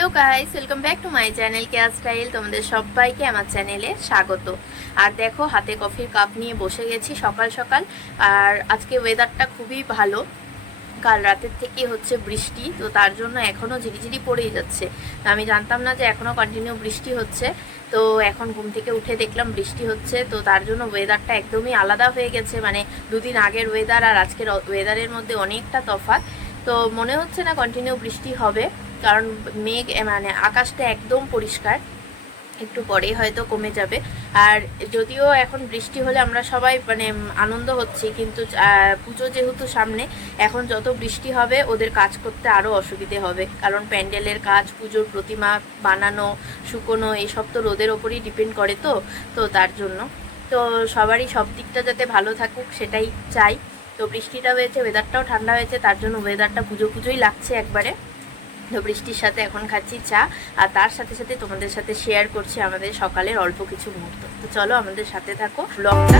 Hello guys, welcome back to my channel care style. তোমাদের সবাইকে আমার চ্যানেলে স্বাগত। আর দেখো, হাতে কফির কাপ নিয়ে বসে গেছি সকাল সকাল। আর আজকে ওয়েদারটা খুবই ভালো, কাল রাতের থেকে হচ্ছে বৃষ্টি, তো তার জন্য এখনও ঝিরিঝিরি পড়েই যাচ্ছে। আমি জানতাম না যে এখনও কন্টিনিউ বৃষ্টি হচ্ছে, তো এখন ঘুম থেকে উঠে দেখলাম বৃষ্টি হচ্ছে। তো তার জন্য ওয়েদারটা একদমই আলাদা হয়ে গেছে, মানে দুদিন আগের ওয়েদার আর আজকের ওয়েদারের মধ্যে অনেকটা তফাৎ। তো মনে হচ্ছে না কন্টিনিউ বৃষ্টি হবে, কারণ মেঘ মানে আকাশটা একদম পরিষ্কার, একটু পরেই হয়তো কমে যাবে। আর যদিও এখন বৃষ্টি হলে আমরা সবাই মানে আনন্দ হচ্ছি, কিন্তু পুজো যেহেতু সামনে, এখন যত বৃষ্টি হবে ওদের কাজ করতে আরও অসুবিধে হবে, কারণ প্যান্ডেলের কাজ, পুজোর প্রতিমা বানানো, শুকোনো, এইসব তো রোদের ওপরই ডিপেন্ড করে। তো তার জন্য তো সবারই সব দিকটা যাতে ভালো থাকুক সেটাই চাই। তো বৃষ্টিটা হয়েছে, ওয়েদারটাও ঠান্ডা হয়েছে, তার জন্য ওয়েদারটা পুজোই লাগছে একবারে। তো বৃষ্টির সাথে এখন খাচ্ছি চা, আর তার সাথে সাথে তোমাদের সাথে শেয়ার করছি আমাদের সকালের অল্প কিছু মুহূর্ত। তো চলো আমাদের সাথে থাকো, ব্লগটা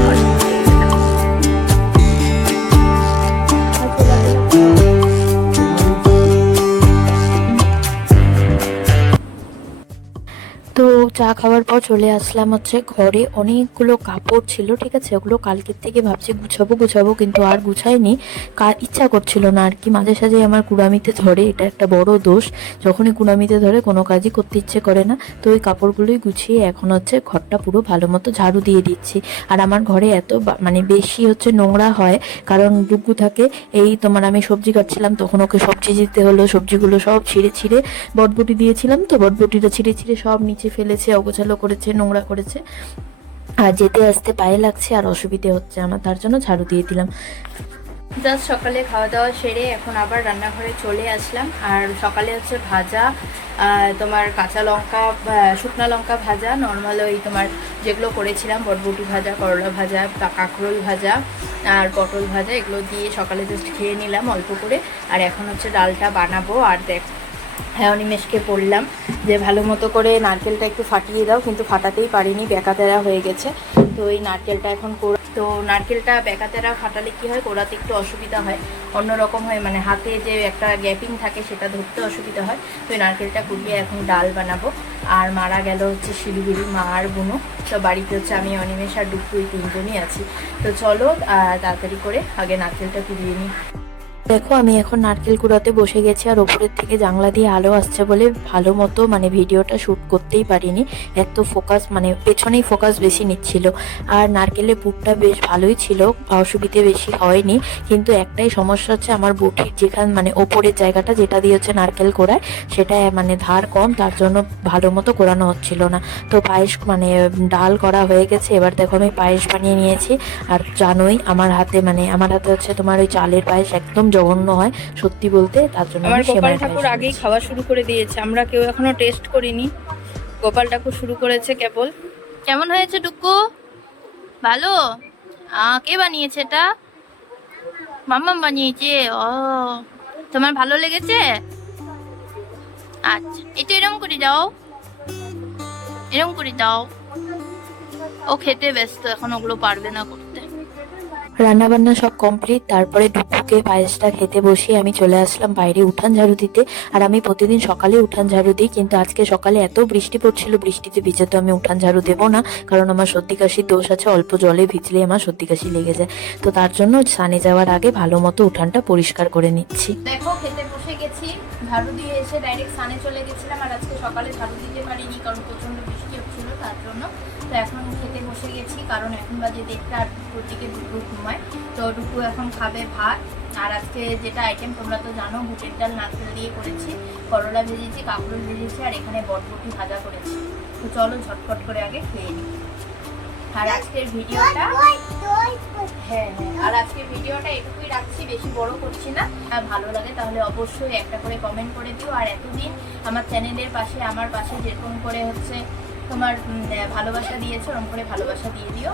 তো চা খাওয়ার পর চলে আসলাম হচ্ছে ঘরে। অনেকগুলো কাপড় ছিল, ঠিক আছে, ওগুলো কালকের থেকে ভাবছি গুছাবো, কিন্তু আর গুছাইনি, ইচ্ছা করছিল না আর কি। মাঝে সাঝে আমার কুড়ামিতে ধরে, এটা একটা বড় দোষ, যখনই কুড়ামিতে ধরে কোনো কাজই করতে ইচ্ছে করে না। তো ওই কাপড়গুলোই গুছিয়ে এখন হচ্ছে ঘরটা পুরো ভালো মতো ঝাড়ু দিয়ে দিচ্ছি। আর আমার ঘরে এত মানে বেশি হচ্ছে নোংরা হয়, কারণ ডুগু থাকে। এই তোমার আমি সবজি কাটছিলাম, তখন ওকে সবজি দিতে হলো, সবজিগুলো সব ছিঁড়ে বটবটি দিয়েছিলাম, তো বটবটিটা ছিঁড়ে সব নিচে ফেলেছে, অগোছালো করেছে, নোংরা করেছে। আর যেতে আসতে পায়ে লাগছে আর অসুবিধে হচ্ছে আমার, তার জন্য ঝাড়ু দিয়ে দিলাম। জাস্ট সকালে খাওয়া দাওয়া সেরে এখন আবার রান্নাঘরে চলে আসলাম। আর সকালে হচ্ছে ভাজা, তোমার কাঁচা লঙ্কা, শুকনো লঙ্কা ভাজা, নর্মাল ওই তোমার যেগুলো করেছিলাম, বটবটি ভাজা, করলা ভাজা, কাঁকরোল ভাজা আর পটল ভাজা, এগুলো দিয়ে সকালে জাস্ট খেয়ে নিলাম অল্প করে। আর এখন হচ্ছে ডালটা বানাবো। আর হ্যাঁ, অনিমেষকে বললাম যে ভালো মতো করে নারকেলটা একটু ফাটিয়ে দাও, কিন্তু ফাটাতেই পারিনি, বেঁকাতেরা হয়ে গেছে। তো এই নারকেলটা এখন তো নারকেলটা বেঁকাতেরা ফাটালে কি হয়, কোড়াতে একটু অসুবিধা হয়, অন্যরকম হয়, মানে হাতে যে একটা গ্যাপিং থাকে সেটা ধরতে অসুবিধা হয়। তো এই নারকেলটা কুড়িয়ে এখন ডাল বানাবো। আর মারা গেল হচ্ছে শিলিগুড়ি, মা আর বুনো। তো বাড়িতে হচ্ছে আমি, অনিমেষ আর ডুকু, এই তিনজনই আছি। তো চলো তাড়াতাড়ি করে আগে নারকেলটা কুড়িয়ে নিই। দেখো, আমি এখন নারকেল কুড়াতে বসে গেছি, আর ওপরের থেকে জানলা দিয়ে আলো আসছে বলে ভালো মতো মানে ভিডিওটা শ্যুট করতেই পারিনি, এত ফোকাস মানে পেছনেই ফোকাস বেশি নিচ্ছিল। আর নারকেলের বুটটা বেশ ভালোই ছিল, অসুবিধে বেশি হয়নি, কিন্তু একটাই সমস্যা হচ্ছে আমার বুটির যেখানে মানে ওপরের জায়গাটা যেটা দিয়ে হচ্ছে নারকেল কোড়ায়, সেটা মানে ধার কম, তার জন্য ভালো মতো কোড়ানো হচ্ছিল না। তো পায়েস মানে ডাল করা হয়ে গেছে, এবার দেখো আমি পায়েস বানিয়ে নিয়েছি। আর জানোই আমার হাতে হচ্ছে তোমার ওই চালের পায়েস একদম জঘন্য হয় সত্যি বলতে, তার জন্য আমার গোপাল ঠাকুর আগেই খাওয়া শুরু করে দিয়েছে, আমরা কেউ এখনো টেস্ট করিনি। গোপাল ঠাকুর শুরু করেছে কেবল। কেমন হয়েছে টুকু? ভালো? কে বানিয়েছে এটা? মাম্মাম বানিয়েছে। ও, তোমার ভালো লেগেছে? আচ্ছা, এটা এরকম করে দাও, এরকম করে দাও। ও খেতে ব্যস্ত এখন, ওগুলো পারবে না করতে। রান্নাবান্না সব কমপ্লিট, তারপরে ডুকুকে পায়েসটা খেতে বসিয়ে আমি চলে আসলাম বাইরে উঠান ঝাড়ু দিতে। আর আমি প্রতিদিন সকালে উঠান ঝাড়ু দিই, কিন্তু আজকে সকালে এত বৃষ্টি পড়ছিল, বৃষ্টিতে ভিজে তো আমি উঠান ঝাড়ু দেবো না, কারণ আমার সর্দি কাশির দোষ আছে, অল্প জলে ভিজলে আমার সর্দি কাশি লেগে যায়। তো তার জন্য স্নানে যাওয়ার আগে ভালো মতো উঠানটা পরিষ্কার করে নিচ্ছি। দেখো, খেতে বসে গেছি, ঝাড়ু দিয়ে এসে ডাইরেক্ট স্নানে চলে গেছিলাম। আর আজকে সকালে ঝাড়ু দিতে পারিনি, কারণ প্রচণ্ড বৃষ্টি হচ্ছিল, তার জন্য। তো এখন খেতে বসে গেছি, কারণ এখন বাজে 1টা, আর দুপুর দিকে ডুকু ঘুমায়। তো ডুকু এখন খাবে ভাত। আর আজকে যেটা আইটেম তোমরা তো জানো, বুটের ডাল নারকেল দিয়ে করেছি, করলা ভেজেছি, কাঁকরোল ভেজেছি, আর এখানে বটবটি ভাজা করেছি। তো চলো ঝটপট করে আগে খেয়ে নিই। আর আজকের ভিডিওটা আর আজকের ভিডিওটা এটুকুই রাখছি, বেশি বড় করছি না। আর ভালো লাগে তাহলে অবশ্যই একটা করে কমেন্ট করে দিও। আর এতদিন আমার চ্যানেলের পাশে, আমার পাশে যেরকম করে হচ্ছে তোমার ভালোবাসা দিয়েছো, ওরকম করে ভালোবাসা দিয়ে দিও।